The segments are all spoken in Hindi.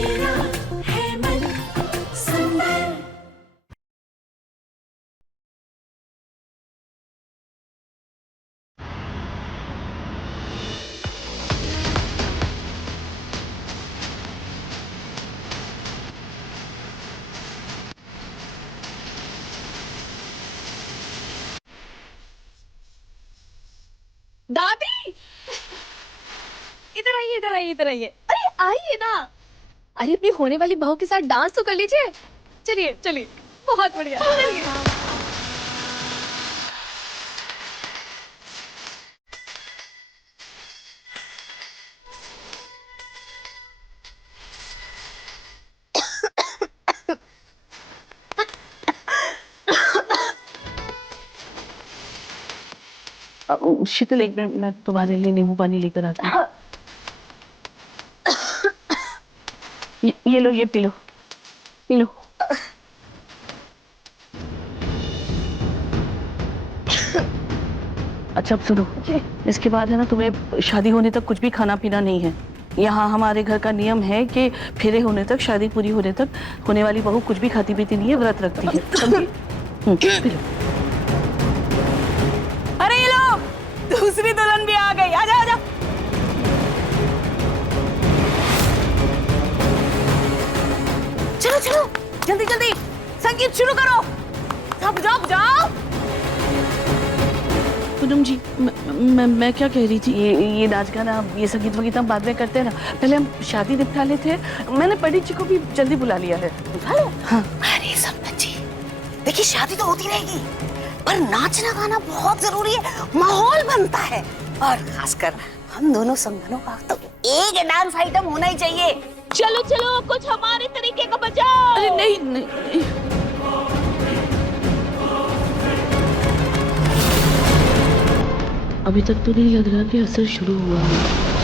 मेरा है मन सुंदर। दादी, इधर आइए, इधर आइए, इधर आइए। अरे आइए ना। अरे अपनी होने वाली बहू के साथ डांस तो कर लीजिए। चलिए चलिए, बहुत बढ़िया, चलिए। शीतल, एक मिनट, मैं तुम्हारे लिए नींबू पानी लेकर आती हूँ। ये लो, ये पी लो, पी लो। अच्छा अब सुनो, इसके बाद है ना, तुम्हें शादी होने तक कुछ भी खाना पीना नहीं है। यहाँ हमारे घर का नियम है कि फेरे होने तक, शादी पूरी होने तक होने वाली बहू कुछ भी खाती पीती नहीं है, व्रत रखती है, समझी? P low. अरे ये लो, दूसरी दुल्हन भी आ गई। आजा आजा। चलो चलो, जल्दी जल्दी संगीत शुरू करो। जाओ जाओ जाओ। पूनम जी, मैं क्या कह रही थी, ये नाच गाना, ये संगीत वगीत हम बाद में करते हैं ना, पहले हम शादी निपटा लेते हैं। मैंने पंडित जी को भी जल्दी बुला लिया है। हाँ। अरे संपत जी, देखिए शादी तो होती रहेगी, पर नाचना गाना बहुत जरूरी है, माहौल बनता है। और खासकर हम दोनों समधनों का तो एक डांस आइटम होना ही चाहिए। चलो चलो, कुछ हमारे तरीके का बजाओ। अरे नहीं नहीं, नहीं। अभी तक तो नहीं लग रहा कि असर शुरू हुआ है।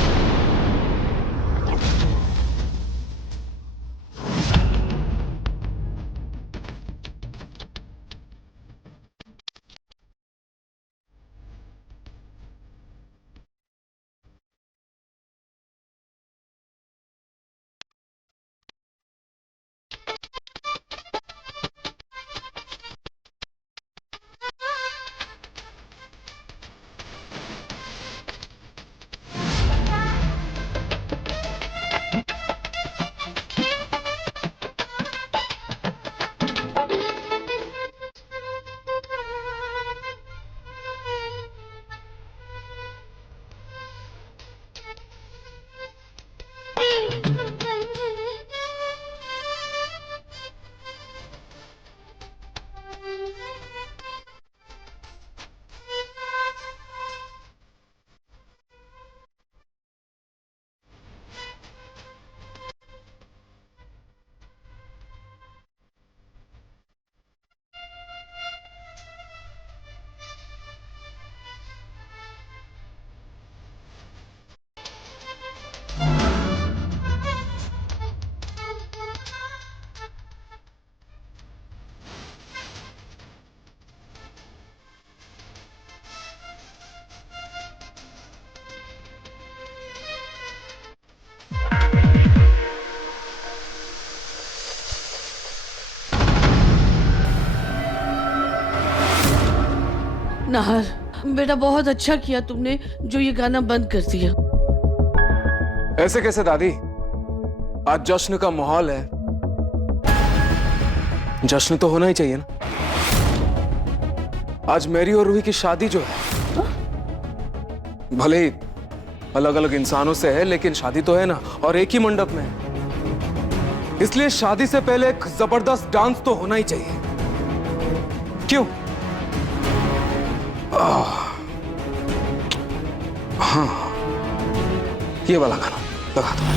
नाहर, बेटा बहुत अच्छा किया तुमने जो ये गाना बंद कर दिया। ऐसे कैसे दादी? आज जश्न का माहौल है, जश्न तो होना ही चाहिए ना। आज मेरी और रूही की शादी जो है, भले ही अलग अलग इंसानों से है, लेकिन शादी तो है ना, और एक ही मंडप में है। इसलिए शादी से पहले एक जबरदस्त डांस तो होना ही चाहिए। क्यों? हाँ, ये वाला गाना लगा दो।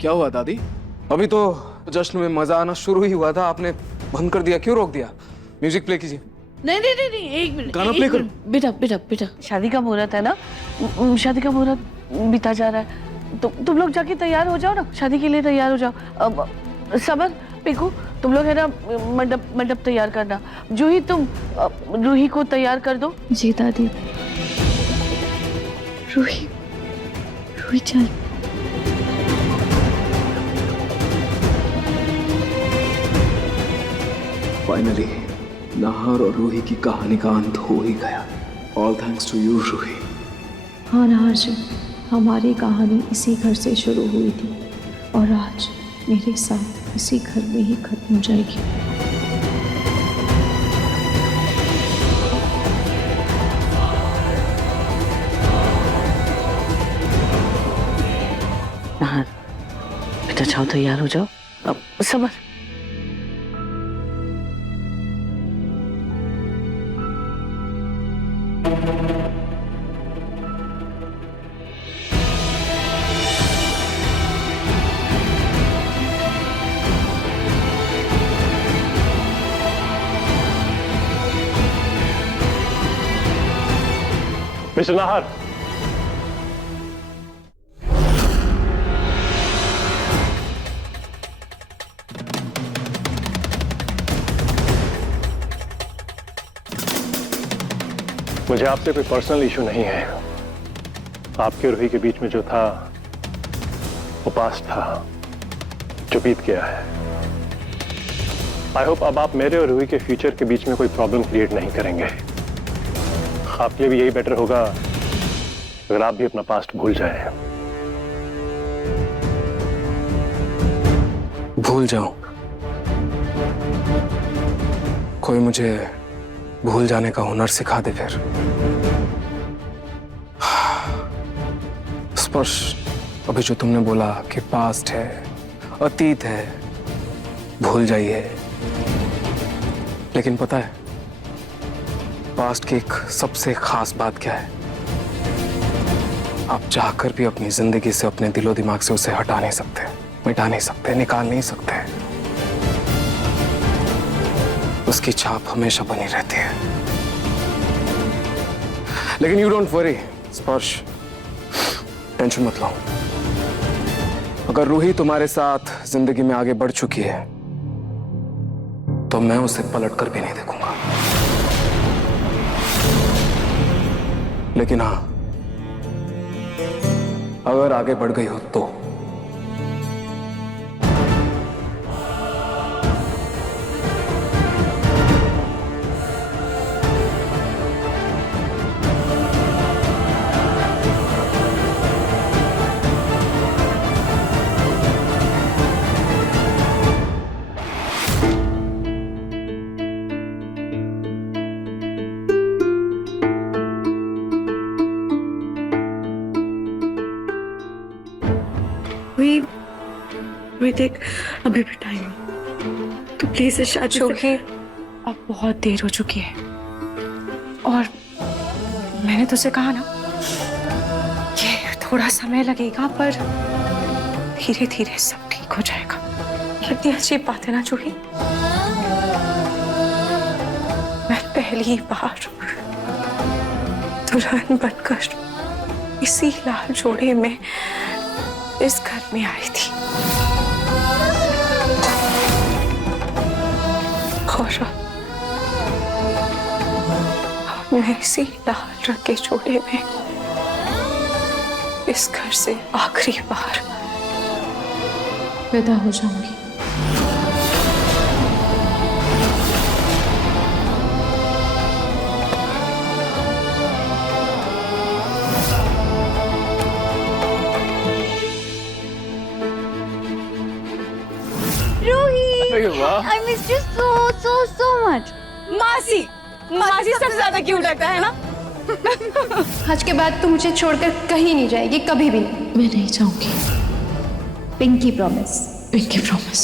क्या हुआ दादी? अभी तो जश्न में मजा आना शुरू ही हुआ था, आपने बंद कर दिया, क्यों रोक दिया? म्यूजिक प्ले कीजिए। नहीं नहीं नहीं नहीं, एक मिनट, गाना एक play करो। मिनट। बेटा बेटा बेटा, शादी का मुहूर्त है ना, शादी का मुहूर्त बीता जा रहा है, तुम लोग जाके तैयार हो जाओ ना, शादी के लिए तैयार हो जाओ। अब समर, पिकू, तुम लोग है ना मंडप तैयार करना। जूही, तुम रूही को तैयार कर दो। जी दादी। रूही, रूही चल। फाइनली नाहर और रूही की कहानी का अंत हो ही गया। All thanks to you Ruhi. हाँ नाहर जी, हमारी कहानी इसी घर से शुरू हुई थी और आज मेरे साथ इसी घर में ही खत्म हो जाएगी। नाहर, बेटा जाओ तैयार हो जाओ। अब समर, मिस्टर नाहर, मुझे आपसे कोई पर्सनल इशू नहीं है। आपके और रूही के बीच में जो था वो पास्ट था, जो बीत गया है। आई होप अब आप मेरे और रूही के फ्यूचर के बीच में कोई प्रॉब्लम क्रिएट नहीं करेंगे। आपके लिए भी यही बेटर होगा अगर आप भी अपना पास्ट भूल जाएं। भूल जाऊं? कोई मुझे भूल जाने का हुनर सिखा दे फिर। स्पर्श, अभी जो तुमने बोला कि पास्ट है, अतीत है, भूल जाइए, लेकिन पता है पास्ट की एक सबसे खास बात क्या है? आप चाहकर भी अपनी जिंदगी से, अपने दिलो दिमाग से उसे हटा नहीं सकते, मिटा नहीं सकते, निकाल नहीं सकते। उसकी छाप हमेशा बनी रहती है। लेकिन यू डोंट वरी स्पर्श, टेंशन मत लो। अगर रूही तुम्हारे साथ जिंदगी में आगे बढ़ चुकी है तो मैं उसे पलट कर भी नहीं देखूंगा। लेकिन हाँ, अगर आगे बढ़ गई हो तो वे देख, अभी भी टाइम है, तो प्लीज इस शादी से। अब बहुत देर हो चुकी है और मैंने तुझसे कहा ना कि थोड़ा समय लगेगा पर धीरे धीरे सब ठीक हो जाएगा। कितनी अजीब बात है ना जूही, मैं पहली बार दुल्हन बनकर इसी लाल जोड़े में इस घर में आई थी। और मैं इसी लाल रंग के जोड़े में इस घर से आखिरी बार विदा हो जाऊंगी। I missed you so much. मासी, मासी सबसे ज्यादा क्यूट लगता है ना? आज के बाद तू मुझे छोड़कर कहीं नहीं जाएगी, कभी भी नहीं। मैं नहीं जाऊंगी। Pinky promise. Pinky promise.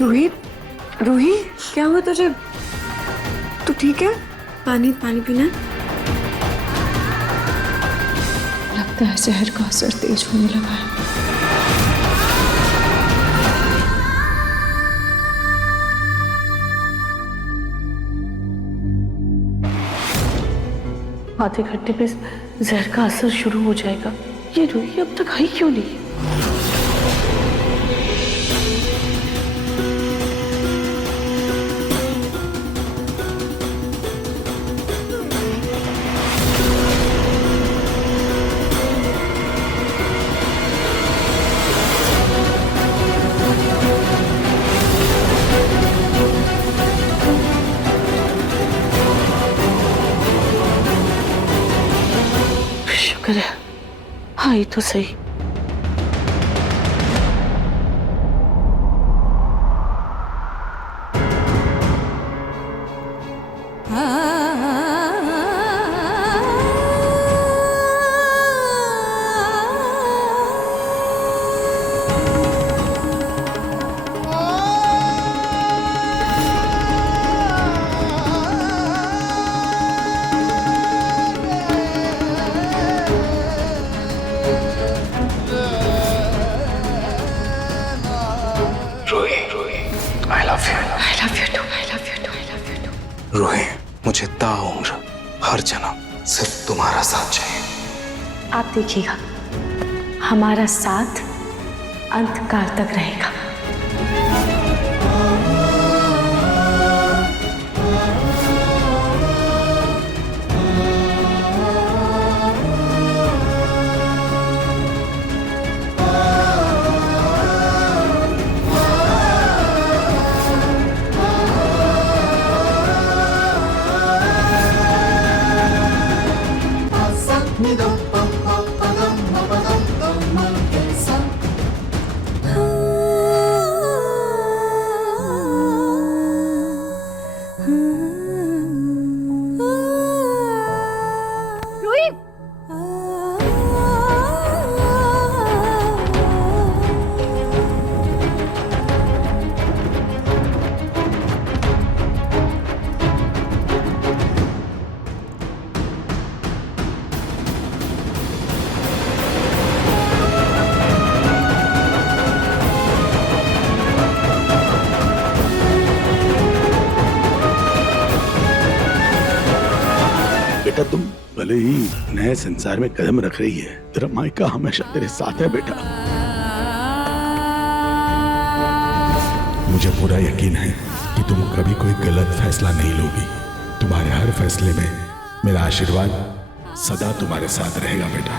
Ruhi, Ruhi, क्या हुआ तुझे? तू ठीक है? पानी पीना। लगता है जहर का असर तेज होने लगा है। आधे घंटे में जहर का असर शुरू हो जाएगा। ये रूही अब तक आई क्यों नहीं? शुक्र है आई तो सही। रूही, मुझे ताउम्र हर जन्म सिर्फ तुम्हारा साथ चाहिए। आप देखिएगा, हमारा साथ अंतकाल तक रहेगा। बेटा, तुम भले ही नए संसार में कदम रख रही है, तेरा मायका हमेशा तेरे साथ है बेटा। मुझे पूरा यकीन है कि तुम कभी कोई गलत फैसला नहीं लोगी। तुम्हारे हर फैसले में मेरा आशीर्वाद सदा तुम्हारे साथ रहेगा बेटा।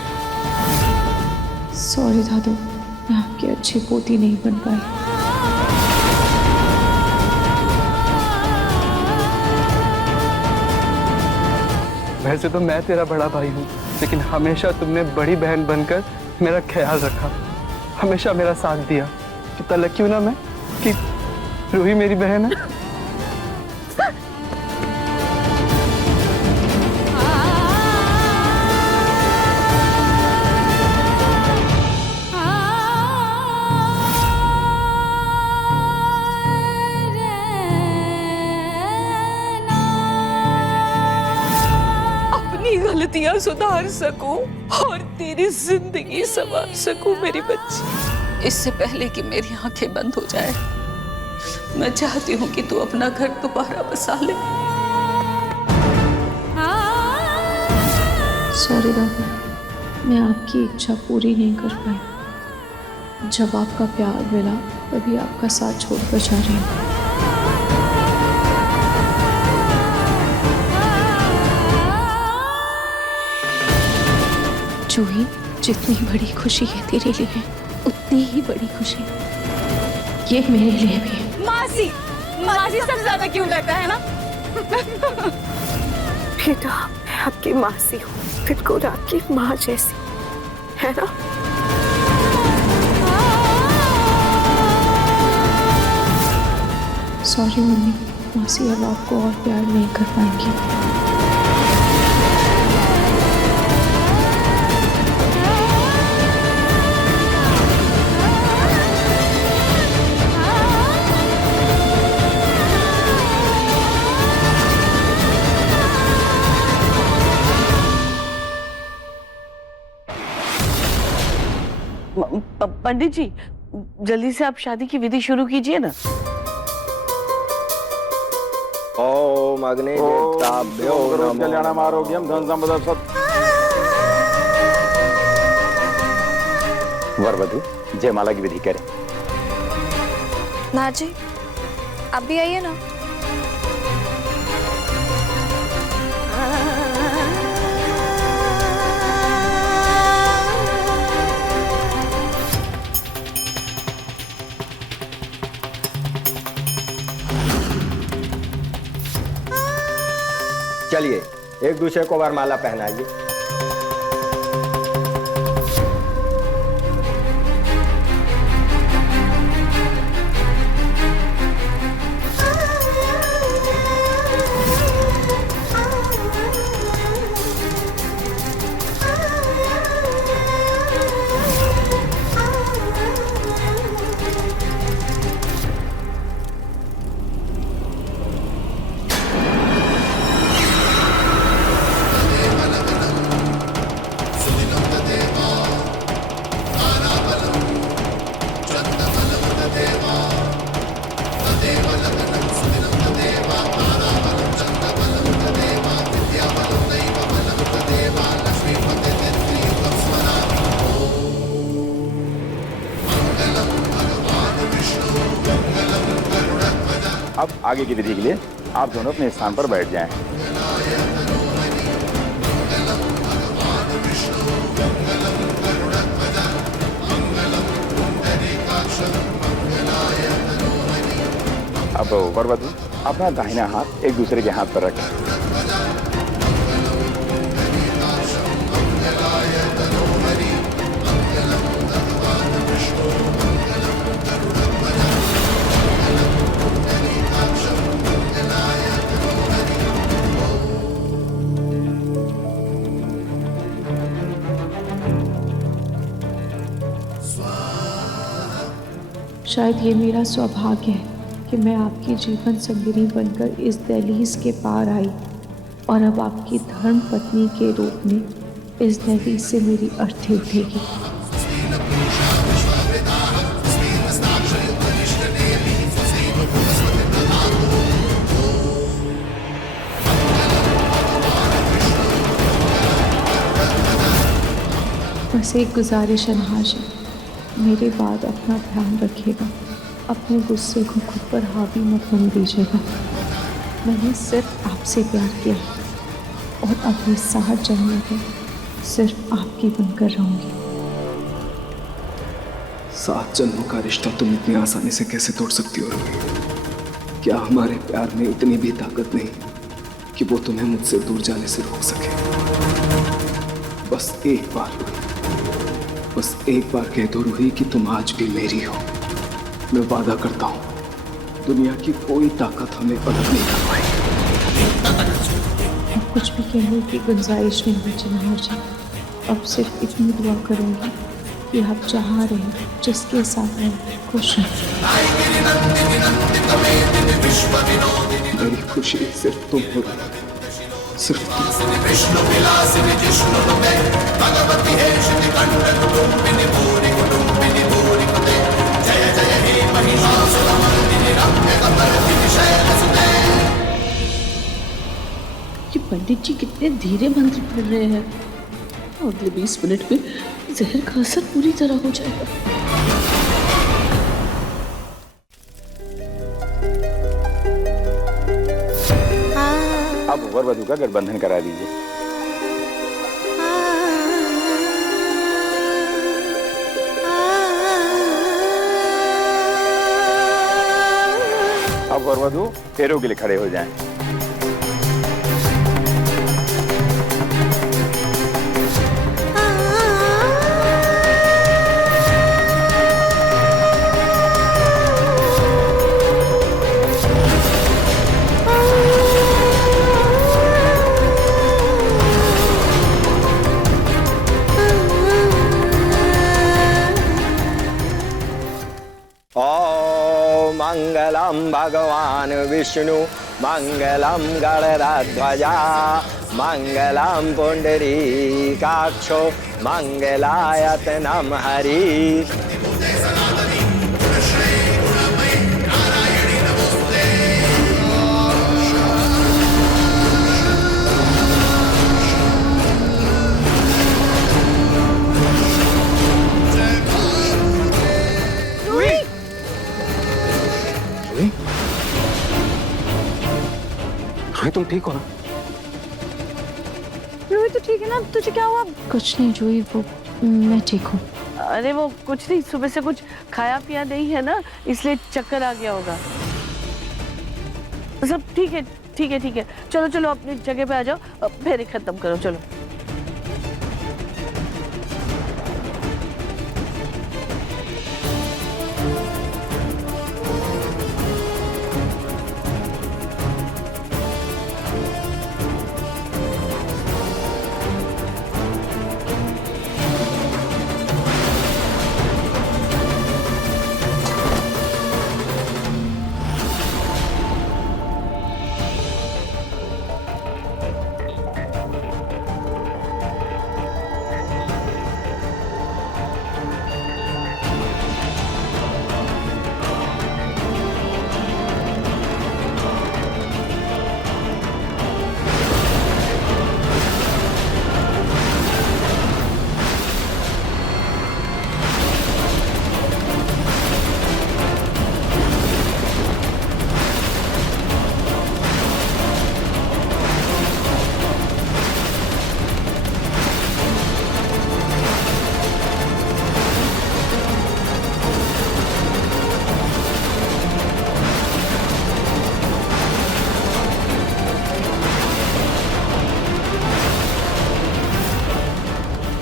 सॉरी दादू, मैं आपकी अच्छी पोती नहीं बन पाई। वैसे तो मैं तेरा बड़ा भाई हूँ, लेकिन हमेशा तुमने बड़ी बहन बनकर मेरा ख्याल रखा, हमेशा मेरा साथ दिया। कितना लकी हूँ ना मैं कि रूही मेरी बहन है। गलतियां सुधार सकूं और तेरी जिंदगी संवार सकूं मेरी बच्ची। इससे पहले कि मेरी आंखें बंद हो जाए, मैं चाहती हूँ कि तू अपना घर दोबारा बसा ले। सॉरी दादा, मैं आपकी इच्छा पूरी नहीं कर पाई। जब आपका प्यार मिला तभी आपका साथ छोड़कर जा रही हूँ। जूही, जितनी बड़ी खुशी है तेरे लिए, उतनी ही बड़ी खुशी ये मेरे लिए भी है। मासी, मासी सबसे ज्यादा क्यों लगता है ना? बेटा, मैं आपकी मासी हूँ, बिल्कुल आपकी माँ जैसी, है ना? सॉरी मम्मी, मासी अब आपको और प्यार नहीं कर पाएंगी। पंडित जी, जल्दी से आप शादी की विधि शुरू कीजिए ना। ओम अग्नि देवताभ्यो नमः। कल्याणम आरोग्यम धन संपदा सब। वर वधु जयमाला की विधि करें। ना जी, आप भी आइए ना। चलिए एक दूसरे को वरमाला पहनाइए। अब आगे की विधि के लिए आप दोनों अपने स्थान पर बैठ जाएं। अब वर वधु अपना दाहिना हाथ एक दूसरे के हाथ पर रखें। शायद ये मेरा सौभाग्य है कि मैं आपकी जीवन संगिनी बनकर इस दहलीज के पार आई और अब आपकी धर्म पत्नी के रूप में इस दहलीज से मेरी अर्थी उठेगी। बस एक गुजारिश अनहाश है, मेरे बाद अपना ध्यान रखिएगा, अपने गुस्से को खुद पर हावी मत होने दीजिएगा। मैंने सिर्फ आपसे प्यार किया और अपने 7 जन्मों में सिर्फ आपकी बनकर रहूंगी। 7 जन्मों का रिश्ता तुम इतनी आसानी से कैसे तोड़ सकती हो रोही? क्या हमारे प्यार में इतनी भी ताकत नहीं कि वो तुम्हें मुझसे दूर जाने से रोक सके? बस एक बार रोही, बस एक बार कह दो रोही कि तुम आज भी मेरी हो। मैं वादा करता हूँ दुनिया की कोई ताकत हमें अलग नहीं कर पाएगी। अब कुछ भी कहने की गुंजाइश नहीं बची नहार जी। अब सिर्फ इतनी दुआ करूंगी कि आप जहाँ रहें, जिसके साथ रहें, खुश रहें। मेरी खुशी सिर्फ तुम हो रही, सिर्फ ये पंडित जी कितने धीरे मंत्र पढ़ रहे हैं। अगले 20 मिनट में जहर का असर पूरी तरह हो जाएगा। अब वर वधु का गठबंधन करा दीजिए। अब वर वधु फेरों के लिए खड़े हो जाएं। मंगलम भगवान विष्णु मंगलम गणराध्वजा मंगलम पुंडरीकाक्षो मंगलायतनम हरि। रोहित तुम ठीक हो ना? रोहित तो ठीक है ना? तुझे क्या हुआ? कुछ नहीं जूही, वो मैं ठीक हूँ। अरे वो कुछ नहीं, सुबह से कुछ खाया पिया नहीं है ना, इसलिए चक्कर आ गया होगा। सब ठीक है, ठीक है, ठीक है। चलो चलो अपनी जगह पे आ जाओ, फेरे खत्म करो, चलो।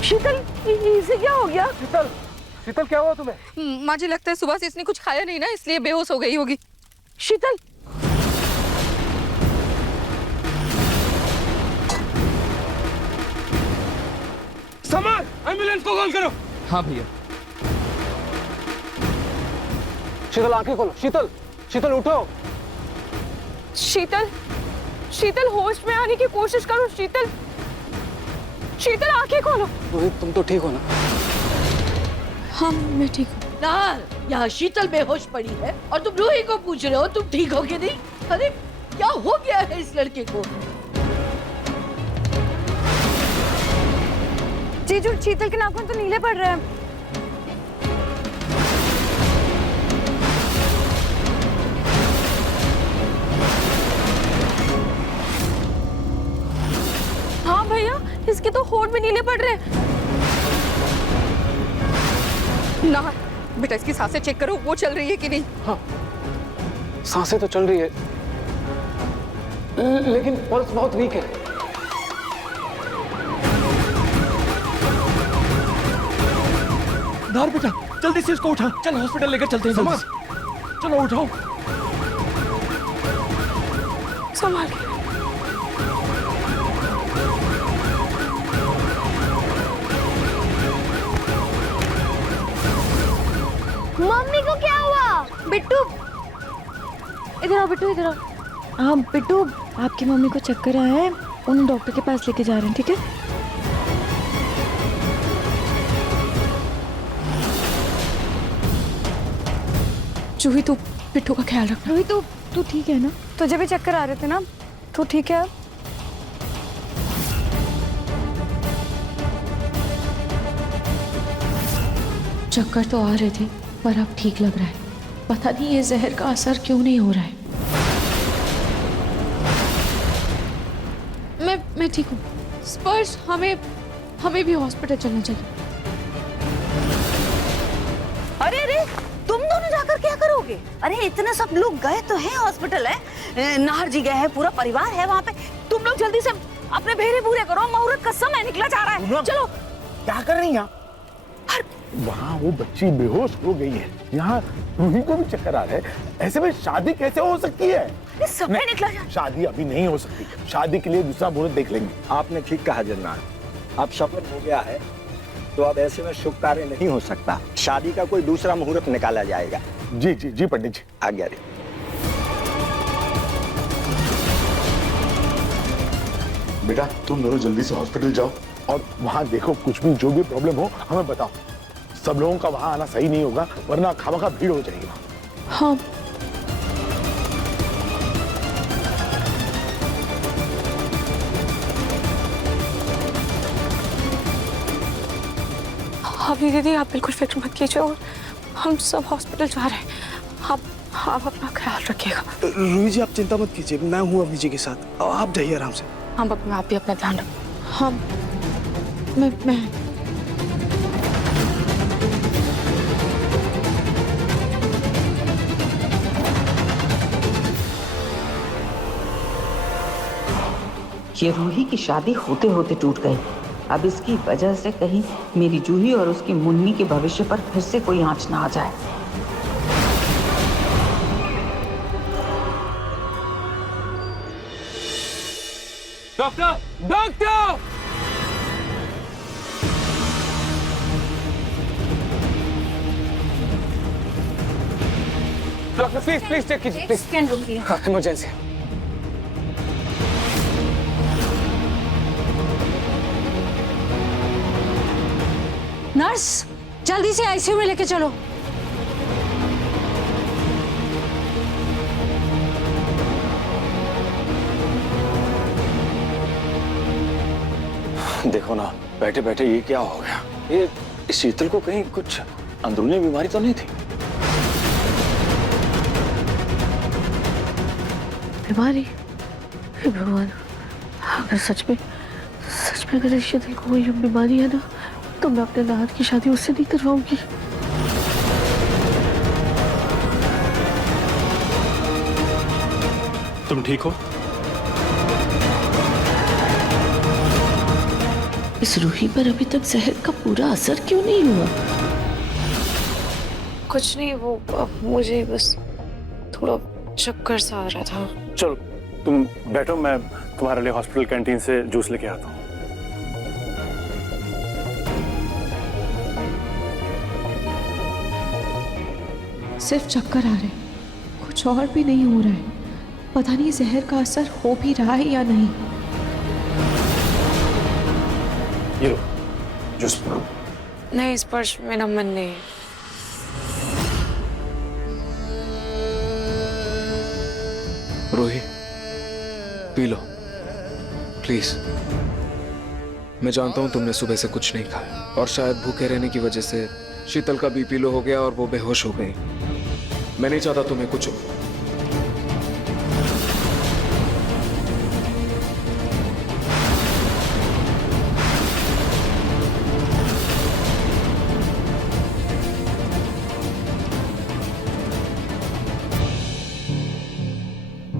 शीतल, इसे क्या हो गया? शीतल, शीतल क्या हुआ तुम्हें? माँ जी लगता है सुबह से इसने कुछ खाया नहीं ना, इसलिए बेहोश हो गई होगी। शीतल, समर, एम्बुलेंस को कॉल करो। हाँ भैया। शीतल आंखें खोलो। शीतल, शीतल उठो। शीतल, शीतल होश में आने की कोशिश करो। शीतल, शीतल आंखें खोलो। रोहित तुम तो ठीक हो ना? हाँ मैं ठीक हूँ। नार, यहाँ शीतल बेहोश पड़ी है और तुम रूही को पूछ रहे हो तुम ठीक हो कि नहीं? अरे क्या हो गया है इस लड़के को? जीजू, शीतल के नाखून तो नीले पड़ रहे हैं। हाँ भैया, इसके तो होंठ भी नीले पड़ रहे हैं। ना बेटा, इसकी सांसें चेक करो, वो चल रही है कि नहीं। हाँ, सांसें तो चल रही है, लेकिन पल्स बहुत वीक है। नार बेटा, जल्दी से इसको उठा, चल हॉस्पिटल लेकर चलते हैं। समर, चलो उठाओ। संभाल के। मम्मी को क्या हुआ? बिट्टू, इधर आओ। बिट्टू इधर आओ। हाँ बिट्टू, आपकी मम्मी को चक्कर आया है, उन्हें डॉक्टर के पास लेके जा रहे हैं, ठीक है? जूही तू बिट्टू का ख्याल रखना। रोहित तू ठीक है ना? तुझे भी चक्कर आ रहे थे ना? तू ठीक है? चक्कर तो आ रहे थे पर अब ठीक लग रहा है। पता नहीं ये जहर का असर क्यों नहीं हो रहा है। मैं ठीक हूँ। स्पर्श, हमें भी हॉस्पिटल चलना चाहिए। अरे अरे, तुम दोनों जाकर क्या करोगे? अरे इतने सब लोग गए तो हैं, हॉस्पिटल है, नाहर जी गए हैं, पूरा परिवार है वहाँ पे। तुम लोग जल्दी से अपने भेरे पूरे करो, मुहूर्त का समय निकला जा रहा है। चलो। क्या कर रही हैं? वहाँ वो बच्ची बेहोश हो गई है, यहाँ रूही को भी चक्कर आ रहा है, ऐसे में शादी कैसे हो सकती है? समय निकला जा। शादी अभी नहीं हो सकती, शादी के लिए दूसरा मुहूर्त देख लेंगे। आपने ठीक कहा जन्नाथ, अब सफल हो गया है तो अब ऐसे में शुभ कार्य नहीं हो सकता, शादी का कोई दूसरा मुहूर्त निकाला जाएगा। जी जी जी पंडित जी, आज्ञा दे। बेटा तुम दोनों जल्दी से हॉस्पिटल जाओ और वहां देखो, कुछ भी जो भी प्रॉब्लम हो हमें बताओ। सब लोगों का वहां आना सही नहीं होगा, वरना खामखा भीड़ हो जाएगी वहां। हाँ अभी दीदी आप बिल्कुल फिक्र मत कीजिए और हम सब हॉस्पिटल जा रहे हैं। आप अपना ख्याल रखिएगा। रूही जी आप चिंता मत कीजिए, मैं हूँ अभी जी के साथ, आप जाइए आराम से। हाँ पापा आप भी अपना ध्यान रखो। हाँ मैं ये रूही की शादी होते होते टूट गई। अब इसकी वजह से कहीं मेरी जूही और उसकी मुन्नी के भविष्य पर फिर से कोई आंच ना आ जाए। Doctor doctor doctor please check कीजिए प्लीज। सेकंड रुकिए। हाँ इमरजेंसी। नर्स जल्दी से आईसीयू में लेके चलो। देखो ना, बैठे बैठे ये क्या हो गया? ये इस शीतल को कहीं कुछ अंदरूनी बीमारी तो नहीं थी? बीमारी? हे भगवान, अगर सच में अगर इस शीतल को कोई बीमारी है ना, तो मैं अपने नाथ की शादी उससे नहीं करवाऊंगी। तुम ठीक हो? इस रूही पर अभी तक जहर का पूरा असर क्यों नहीं हुआ? कुछ नहीं, वो मुझे बस थोड़ा चक्कर सा आ रहा था। चलो तुम बैठो, मैं तुम्हारे लिए हॉस्पिटल कैंटीन से जूस लेके आता हूँ। सिर्फ चक्कर आ रहे, कुछ और भी नहीं हो रहा है। पता नहीं जहर का असर हो भी रहा है या नहीं। ये लो जूस। नहीं स्पर्श, मेरा मन नहीं है। रूही पी लो प्लीज। मैं जानता हूं तुमने सुबह से कुछ नहीं खाया और शायद भूखे रहने की वजह से शीतल का बीपी लो हो गया और वो बेहोश हो गई। मैं नहीं चाहता तुम्हें कुछ हो।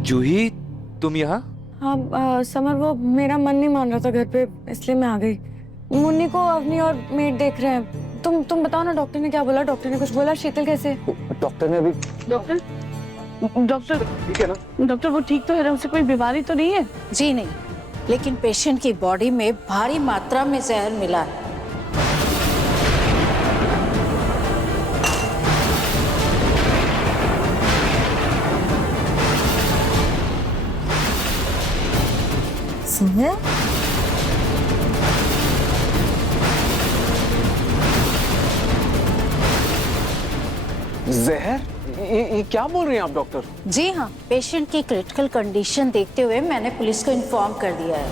जूही तुम यहाँ? हाँ समर, वो मेरा मन नहीं मान रहा था घर पे, इसलिए मैं आ गई। मुन्नी को अवनी और मेट देख रहे हैं। तुम बताओ ना, डॉक्टर ने क्या बोला? डॉक्टर ने कुछ बोला? शीतल कैसे? डॉक्टर ने अभी डॉक्टर ठीक है ना? डॉक्टर वो ठीक तो है ना, उसे कोई बीमारी तो नहीं है? जी नहीं, लेकिन पेशेंट की बॉडी में भारी मात्रा में जहर मिला है। जहर? ये क्या बोल रही हैं आप डॉक्टर? जी हाँ, पेशेंट की क्रिटिकल कंडीशन देखते हुए मैंने पुलिस को इन्फॉर्म कर दिया है,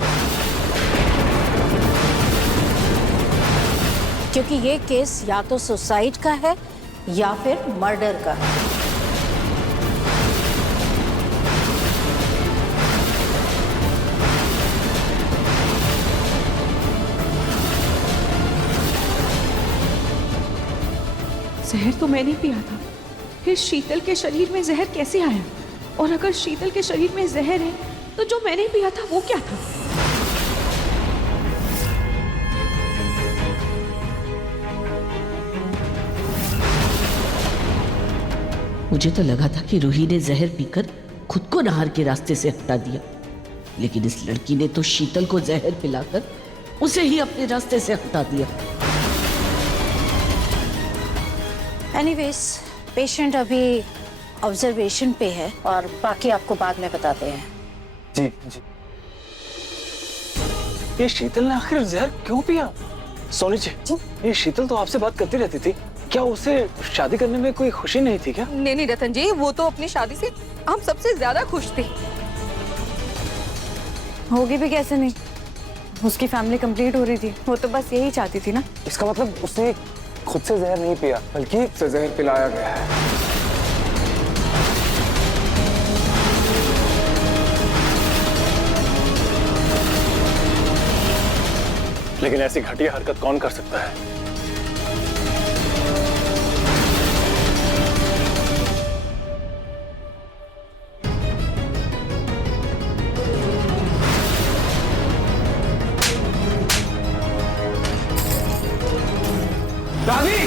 क्योंकि ये केस या तो सुसाइड का है या फिर मर्डर का है। जहर तो मैंने पिया था, फिर शीतल के शरीर में जहर कैसे आया? और अगर शीतल के शरीर में जहर है तो जो मैंने पिया था वो क्या था? मुझे तो लगा था कि रूही ने जहर पीकर खुद को नहर के रास्ते से हटा दिया, लेकिन इस लड़की ने तो शीतल को जहर पिलाकर उसे ही अपने रास्ते से हटा दिया। एनीवेज, पेशेंट अभी ऑब्जर्वेशन पे है और बाकी आपको बाद में बताते हैं। जी। ये शीतल ने आखिर जहर क्यों पिया? सोनी जी, ये शीतल तो आपसे बात करती रहती थी, क्या उसे शादी करने में कोई खुशी नहीं थी क्या? नहीं नहीं रतन जी, वो तो अपनी शादी से हम सबसे ज्यादा खुश थे। होगी भी कैसे नहीं, उसकी फैमिली कंप्लीट हो रही थी, वो तो बस यही चाहती थी ना। इसका मतलब उसने खुद से जहर नहीं पिया, बल्कि से जहर पिलाया गया है। लेकिन ऐसी घटिया हरकत कौन कर सकता है? दादी!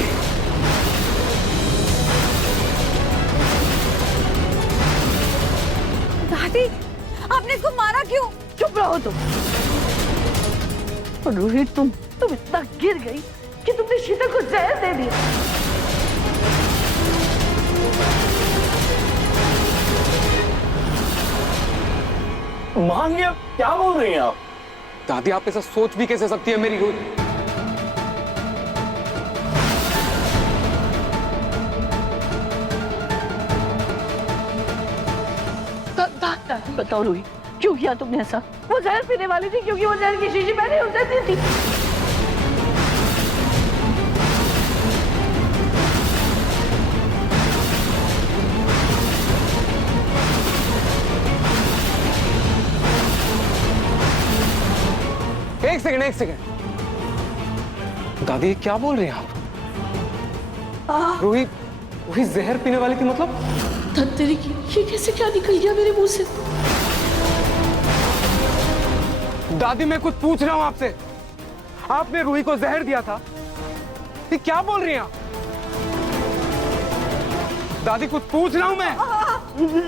दादी, आपने इसको मारा क्यों? चुप रहो तुम। और रोहित, तुम इतना गिर गई कि तुमने शीतल को जहर दे दिया। मां, ये क्या बोल रही हैं आप? दादी, आप ऐसा सोच भी कैसे सकती है मेरी रूही? बताओ रोहित, क्यों किया तुमने ऐसा? वो जहर पीने वाली थी क्योंकि वो जहर की शीशी मैंने उसे दी थी। एक सेकंड। दादी, क्या बोल रही हैं आप? रूही जहर पीने वाली थी मतलब? तेरी ये कैसे क्या निकल गया मेरे मुंह से? दादी, मैं कुछ पूछ रहा हूं आपसे। आपने रूही को जहर दिया था? ये क्या बोल रही हैं आप? दादी, कुछ पूछ रहा हूं मैं।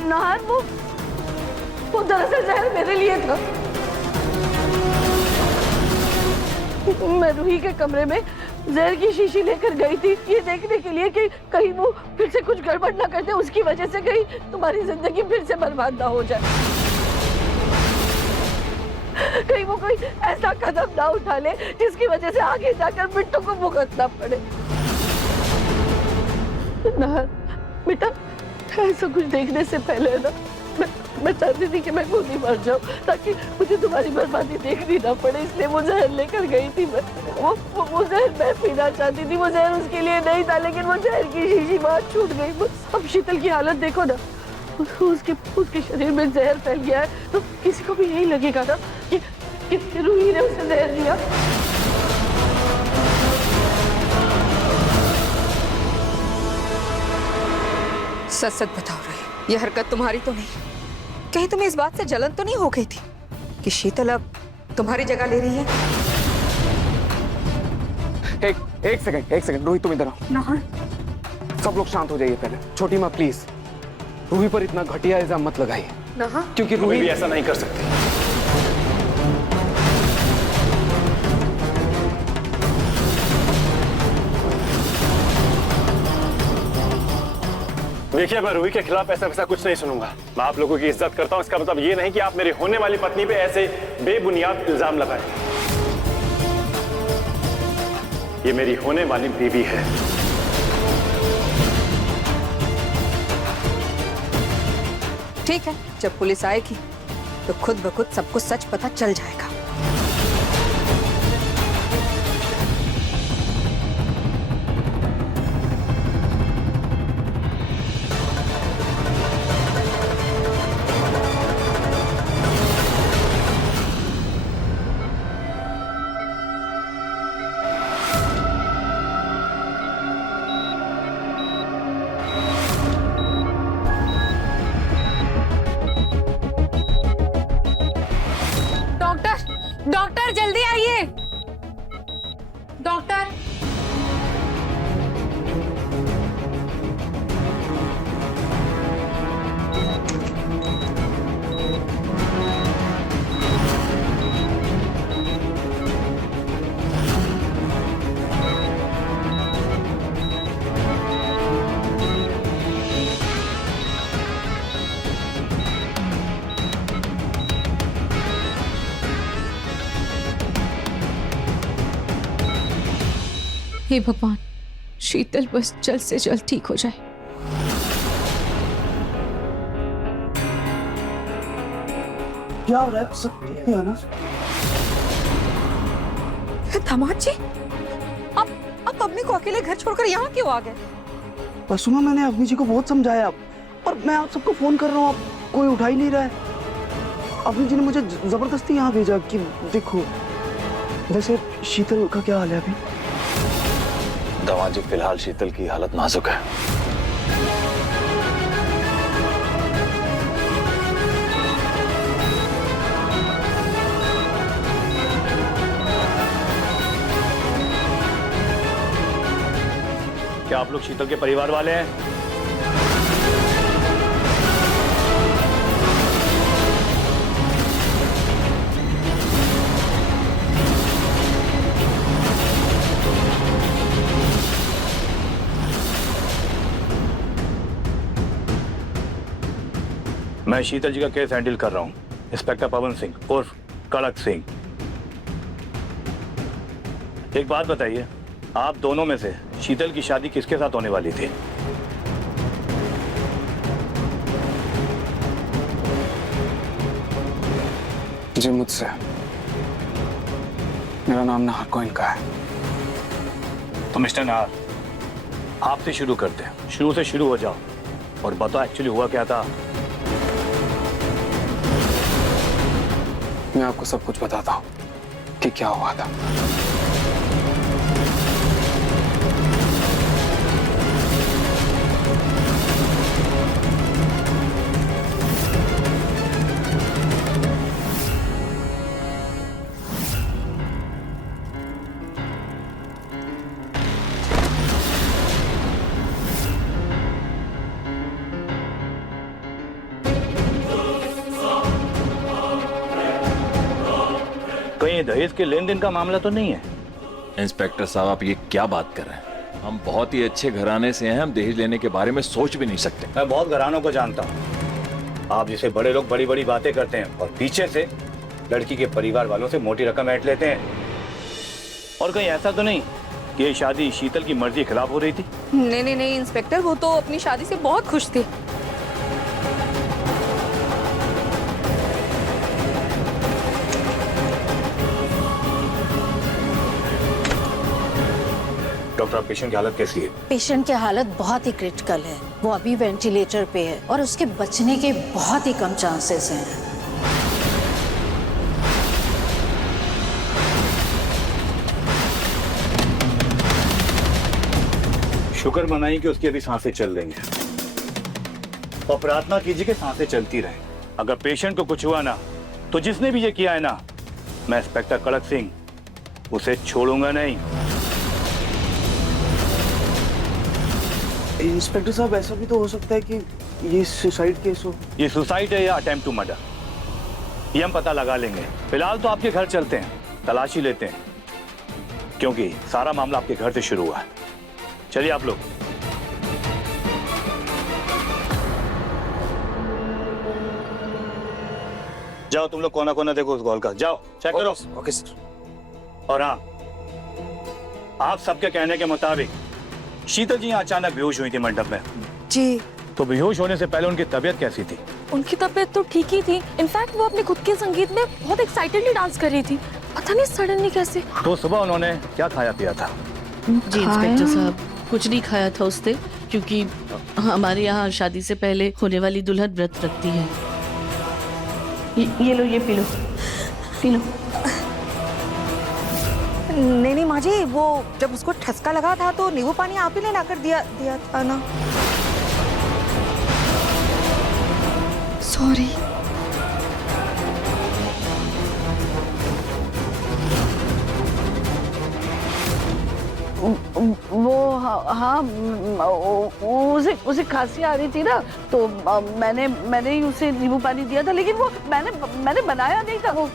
नाहर, वो दरअसल जहर मेरे लिए था। मैं रूही के कमरे में जहर की शीशी लेकर गई थी, ये देखने के लिए कि कहीं वो फिर से कुछ गड़बड़ ना करते, उसकी वजह से कहीं तुम्हारी जिंदगी फिर से बर्बाद ना हो जाए, कहीं वो कोई ऐसा कदम ना उठा ले जिसकी वजह से आगे जाकर बिट्टू को भुगतना पड़े। नाहर बेटा, ऐसा कुछ देखने से पहले ना मैं चाहती थी कि मैं खुद ही मर जाऊं ताकि मुझे तुम्हारी बर्बादी देखनी ना पड़े, इसलिए वो जहर लेकर गई थी मैं। वो जहर मैं पीना चाहती थी, वो जहर उसके लिए नहीं था, लेकिन वो जहर की शीशी बात छूट गई। अब शीतल की हालत देखो ना, उसके शरीर में जहर फैल गया है, तो किसी को भी यही लगेगा ना कि रूही ने उसे जहर दिया। सच सच बताओ रही, ये हरकत तुम्हारी तो नहीं? कहीं तुम्हें इस बात से जलन तो नहीं हो गई थी कि शीतल अब तुम्हारी जगह ले रही है? एक सेकंड रूही, तुम इधर आओ। सब लोग शांत हो जाइए पहले। छोटी माँ, प्लीज रूही पर इतना घटिया इल्जाम मत लगाइए, क्योंकि रूही भी ऐसा नहीं कर सकती। देखिए, मैं रूही के खिलाफ ऐसा वैसा कुछ नहीं सुनूंगा। मैं आप लोगों की इज्जत करता हूं, इसका मतलब ये नहीं कि आप मेरी होने वाली पत्नी पे ऐसे बेबुनियाद इल्जाम लगाएं। ये मेरी होने वाली बीवी है। ठीक है, जब पुलिस आएगी तो खुद ब खुद सबको सच पता चल जाएगा। हे भगवान, शीतल बस जल्द से जल्द ठीक हो जाए। क्या हो रहा है? सब ठीक है ना? दामाद जी, आप अम्मी को अकेले घर छोड़कर यहाँ क्यों आ गए? परसों मैंने अम्मी जी को बहुत समझाया, और मैं आप सबको फोन कर रहा हूँ, आप कोई उठा ही नहीं रहा है। अम्मी जी ने मुझे जबरदस्ती यहाँ भेजा कि देखो। वैसे शीतल का क्या हाल है अभी? दामाद जी, फिलहाल शीतल की हालत नाजुक है। क्या आप लोग शीतल के परिवार वाले हैं? मैं शीतल जी का केस हैंडल कर रहा हूं, इंस्पेक्टर पवन सिंह उर्फ कड़क सिंह। एक बात बताइए, आप दोनों में से शीतल की शादी किसके साथ होने वाली थी? जी मुझसे। मेरा नाम नाहर कोइन का है। तो मिस्टर नाहर, आपसे शुरू करते हैं। शुरू से शुरू हो जाओ और बताओ एक्चुअली हुआ क्या था। मैं आपको सब कुछ बताता हूँ कि क्या हुआ था। कहीं दहेज के लेन देन का मामला तो नहीं है? इंस्पेक्टर साहब, आप ये क्या बात कर रहे हैं? हम बहुत ही अच्छे घराने से हैं, हम दहेज लेने के बारे में सोच भी नहीं सकते। मैं बहुत घरानों को जानता हूँ। आप जैसे बड़े लोग बड़ी बड़ी बातें करते हैं और पीछे से लड़की के परिवार वालों से मोटी रकम ऐंठ लेते हैं। और कहीं ऐसा तो नहीं कि ये शादी शीतल की मर्जी के खिलाफ हो रही थी? नहीं इंस्पेक्टर, वो तो अपनी शादी से बहुत खुश थी। डॉक्टर, पेशेंट की हालत कैसी है? पेशेंट की हालत बहुत ही क्रिटिकल है। वो अभी वेंटिलेटर पे है और उसके बचने के बहुत ही कम चांसेस हैं। शुक्र मनाइए कि उसकी अभी सांसें चल रही हैं और प्रार्थना कीजिए कि सांसें चलती रहे। अगर पेशेंट को कुछ हुआ ना, तो जिसने भी ये किया है ना, मैं इंस्पेक्टर कड़क सिंह उसे छोड़ूंगा नहीं। इंस्पेक्टर साहब, ऐसा भी तो हो सकता है कि ये सुसाइड केस हो। ये सुसाइड है या अटेम्प्ट टू मर्डर, ये हम पता लगा लेंगे। फिलहाल तो आपके घर चलते हैं, तलाशी लेते हैं, क्योंकि सारा मामला आपके घर से शुरू हुआ है। चलिए आप लोग। जाओ तुम लोग, कोना कोना देखो उस गॉल का, जाओ चेक करो। Okay sir. और हाँ, आप सबके कहने के मुताबिक शीतल जी अचानक बेहोश हुई थी मंडप में। जी। तो बेहोश होने से पहले उनकी तबीयत कैसी थी? उनकी तबीयत तो ठीक ही थी। इनफैक्ट वो अपने खुद के संगीत में बहुत एक्साइटेडली डांस कर रही थी। पता नहीं सडनली कैसे। तो सुबह उन्होंने क्या खाया पिया था? जी इंस्पेक्टर साहब, कुछ नहीं खाया था उसने, क्योंकि हमारे यहाँ शादी से पहले होने वाली दुल्हन व्रत रखती है। ये लो, ये पी लो, पी लो। नहीं माँ जी, वो जब उसको ठसका लगा था तो नींबू पानी आप ही ने लाकर दिया था ना। सॉरी। वो हाँ, उसे खांसी आ रही थी ना, तो मैंने ही उसे नींबू पानी दिया था, लेकिन वो मैंने बनाया नहीं था। वो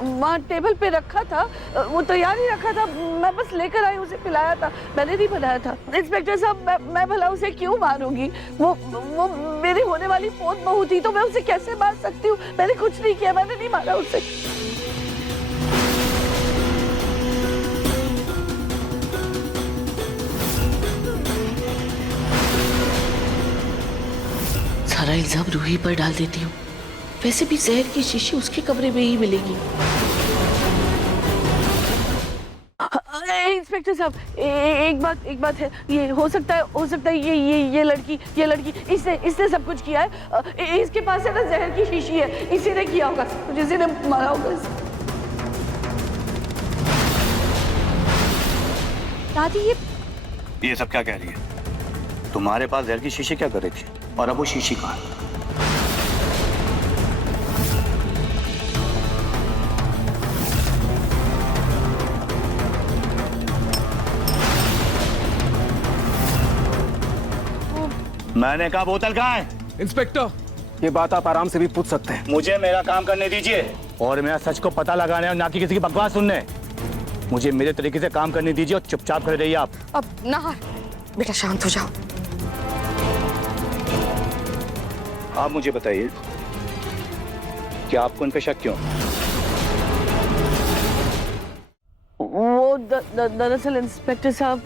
वहाँ टेबल पे रखा था, वो तैयार ही रखा था, मैं बस लेकर आई, उसे पिलाया था, मैंने नहीं बनाया था। इंस्पेक्टर साहब, मैं भला उसे क्यों मारूंगी? वो मेरी होने वाली पोत बहू थी, तो मैं उसे कैसे मार सकती हूँ? मैंने कुछ नहीं किया, मैंने नहीं मारा उसे। सारा इल्जाम रूही पर डाल देती हूँ। वैसे भी जहर की शीशी उसके कमरे में ही मिलेगी। इंस्पेक्टर साहब, एक बात है, ये हो सकता है ये लड़की इसने सब कुछ किया है। इसके पास है ना जहर की शीशी है, इसी ने किया होगा, इसी ने मारा होगा। दादी ये सब क्या कह रही है? तुम्हारे पास जहर की शीशी क्या कर रही थी और अब वो शीशी कहाँ है? मैंने कहा बोतल कहाँ है? इंस्पेक्टर, ये बात आप आराम से भी पूछ सकते हैं। मुझे मेरा काम करने दीजिए और मेरा सच को पता लगाने और ना कि किसी की बकवास सुनने। मुझे मेरे तरीके से काम करने दीजिए और चुपचाप खड़े रहिए आप। अब नाहर, बेटा शांत हो जाओ। आप मुझे बताइए कि आपको उन पे शक क्यों? वो दरअसल इंस्पेक्टर साहब,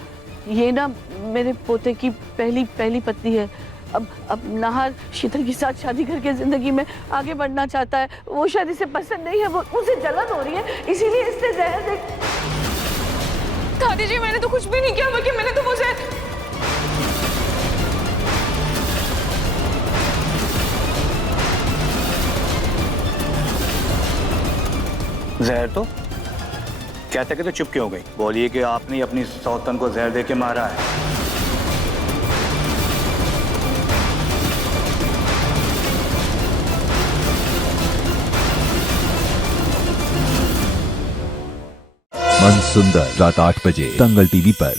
ये ना मेरे पोते की पहली पत्नी है। अब नाहर शीतल के साथ शादी करके जिंदगी में आगे बढ़ना चाहता है। वो शादी से पसंद नहीं है, वो उसे जलन हो रही है, इसीलिए इसने जहर दे। दादी जी, मैंने तो कुछ भी नहीं किया, बल्कि मैंने तो उसे जहर तो कहते कहते चुप क्यों हो गई? बोलिए कि आपने अपनी सौतन को जहर दे के मारा है। मन सुंदर रात 8 बजे दंगल टीवी पर।